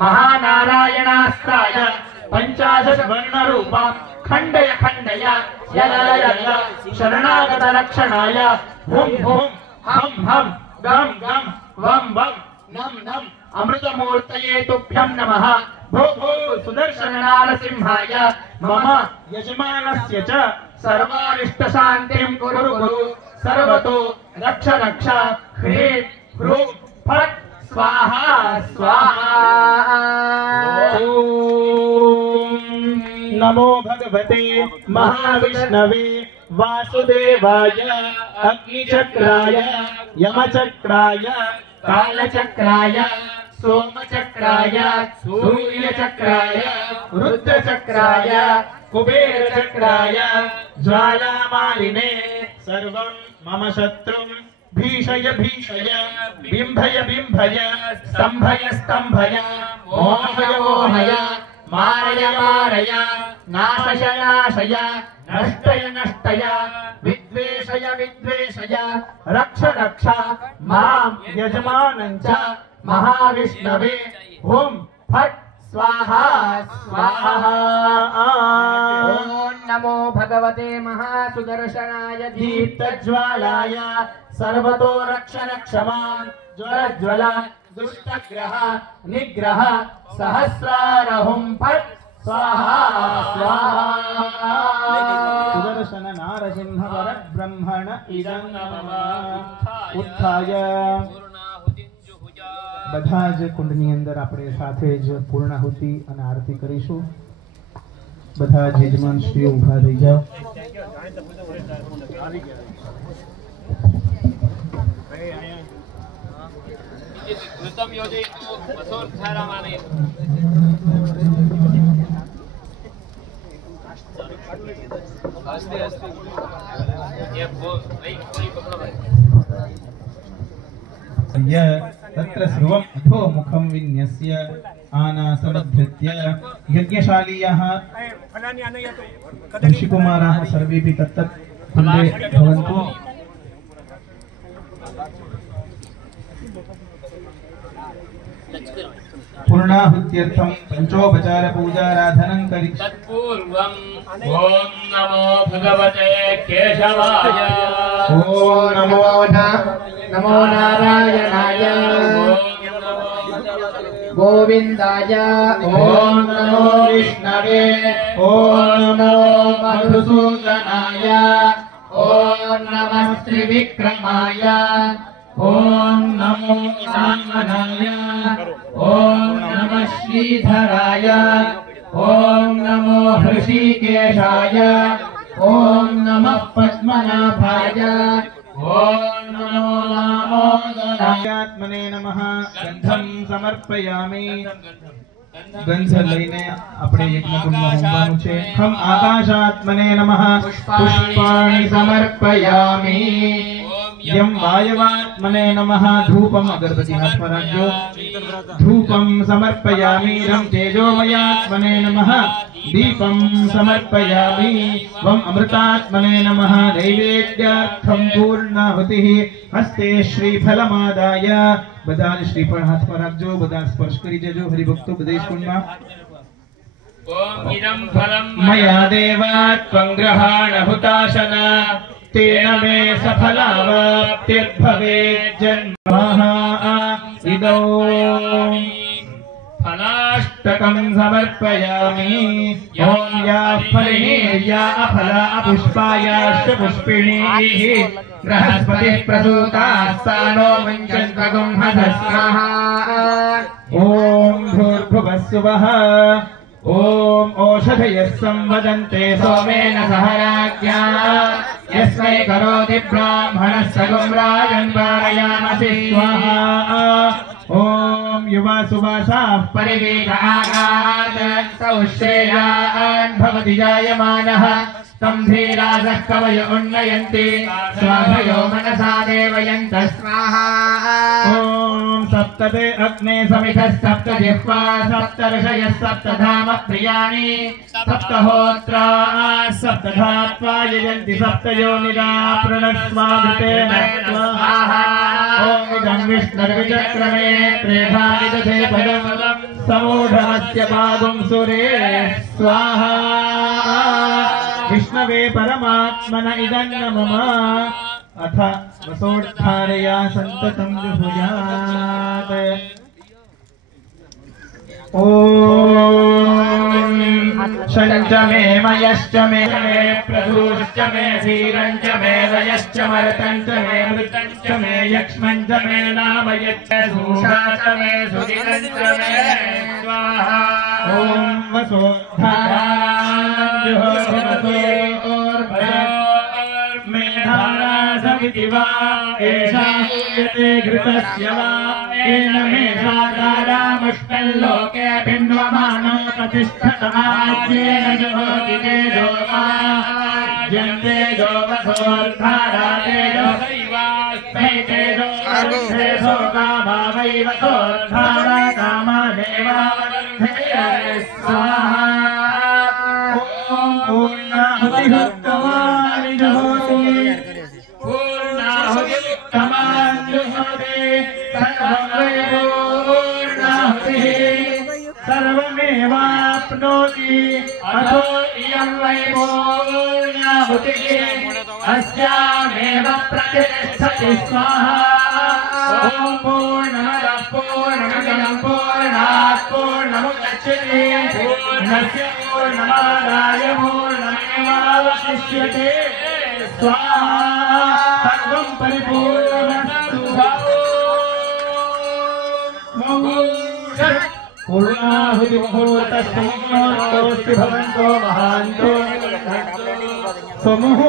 महानारायणास्त्राय पंचाशत् वर्णरूपं खण्डय खण्डय यललय शरणागत रक्षणाय हुं हुं हं हं गं गं वं वं नम नम अमृतमूर्तये तुभ्यं नमः। भो भो सुदर्शन नारसिंहाय मम यजमानस्य च सर्वारिष्टशान्तिं कुरु कुरु सर्वतो रक्ष रक्ष ह्रीं ह्रूं फट् स्वाहा स्वाहा। नमो भगवते महाविष्णवे वासुदेवाय अग्निचक्राय यमचक्राय कालचक्राय सोमचक्राय सूर्यचक्राय रुद्रचक्राय कुबेरचक्राय ज्वालामालिने सर्वं मम शत्रुं भीषय भीषय बिंभय बिंभय स्तंभय स्तंभय मोहय मोहय मारय मारय नाशय नाशय नष्टय नष्टय विद्वेषय विद्वेषय रक्ष रक्ष मां यजमानं च महाविष्णवे हुं फट् स्वाहा स्वाहा। ओम नमो भगवते महासुदर्शनाय दीप्तज्वालाय सर्वतो रक्ष रक्ष मां ज्वल ज्वल दुष्टग्रह निग्रह सहस्रारहुं फट् स्वाहा स्वाहा। सुदर्शन नारसिंह परब्रह्मण इदं नमः। उत्थाय બધા જ કુંડની અંદર આપણે સાથે જ પૂર્ણાહુતિ અને આરતી કરીશું। બધા જ યજમાન શ્રીઓ ઊભા થઈ જાઓ। तत्र सर्वम् अथो मुखं विन्यस्य आनासनधृत्य यज्ञशालीयः ऋषिकुमाराः सर्वेपि तत्तत् कुण्डे भवन्तु। पूर्णाहुत्यर्थं पंचोपचार पूजाराधनं करिष्यामि। तत्पूर्वम् ओम नमो भगवते केशवाय ओम नमो नारायणाय गोविंदाय ओम नमो विष्णवे ओम नमो मधुसूदनाय ओम नमः त्रिविक्रमाय ओम नमो सामनाय ओम नमः श्रीधराय ओम नमो हृषिकेशाय ओम नमः पद्मनाभाय ओम नमो दामोदराय नमः। गंधं समर्पयामि। गंध लईने આપણે યજ્ઞકુંડમાં હોમવાનું છે। हम आकाशात्मने नमः पुष्पाणि समर्पयामि। यं वायवात्मने नमः धूपम् अगरबत्ती हाथમાં રાખજો। धूपं समर्पयामि। रं तेजोमयात्मने नमः दीपं समर्पयामि। वं अमृतात्मने नमः नैवेद्यार्थं पूर्णाहुतिः। हस्ते श्रीफलमादाय બધા શ્રીફળ હાથમાં રાખજો। બધા સ્પર્શ કરી જજો। હરિભક્તો બધા કુંડમાં ओम इदं फलं मया देवात् त्वं ग्रहाण हुताशना तेन मे सफलावाप्तिर्भवेत् जन्मः इदौ फलाष्टकं समर्पयामि। ओम या फलिनीर्या अफला अपुष्पायाश्च पुष्पिणीः बृहस्पतिः प्रसूतास्तानो मुञ्चन्त्वगुं हदस्मः। ओम भूर्भुवः सुवः ओम ओषधयः संवदन्ते सोमेन सह राज्ञा यस्मै करोति ब्राह्मणः सगुं राजन् वारयामसि स्वाहा। ओम युवा सुवासाः परिवेगागात् सौश्रेयान् भवति जायमानः तं धीराजः कवयो उन्नयन्ति स्वाभयो मनसा देवयन्तः स्वाहा ॐ सप्तते अग्ने समिधः सप्त जिह्वा सप्त ऋषयः सप्त धाम प्रियाणि सप्तहोत्रा सप्तधात्वा यजन्ति सप्तयोनिरा प्रणस्वादितेन स्वाहा ॐ इदं विष्णुर्विचक्रमे त्रेधानि दधे पदं समूढमस्य पादं सुरे स्वाहा विष्णवे परमात्मन इदं नमः अथ वसोद्धारया सन्ततं जुहुयात् ॐ शञ्च मे मयश्च मे प्रसूश्च मे धीरञ्च मे रयश्च मर्तञ्च मे मृतञ्च मे यक्ष्मञ्च मे नामयच्च सूषाच मे सुदिनञ्च मे स्वाहा ॐ वसोद्धाराञ्जुहोर्मेधारा समिति वा एषा हूयते घृतस्य वा येन मेधातारामुष्टल्लोके भिन्वमानो प्रतिष्ठतमाज्येन जुहोति तेजो माज्यन्ते जो वसोद्धारा तेजो दैवास्मै तेजो अर्थे सोकामा वै वसोद्धारा कामादेवावरुन्धे स्वाहा ॐ पूर्णाहुतिरुत्तमानि जुहोति पूर्णाहुतिरुत्तमानि जुहोति सर्वं वै पूर्णाहुतिः सर्वमेवाप्नोति अथो इयं वै पूर्णाहुतिः अस्यामेव प्रतिष्ठति स्वाहा ॐ पूर्णमदः पूर्णमिदं पूर्णात् पूर्णमुदच्यते पूर्णस्य पूर्णमादाय पूर्णमेवावशिष्यते स्वाहा सर्वं परिपूर्णमस्तु पूर्णाहुतिमुहूर्तस्य भवन्तो महान्तो समूहो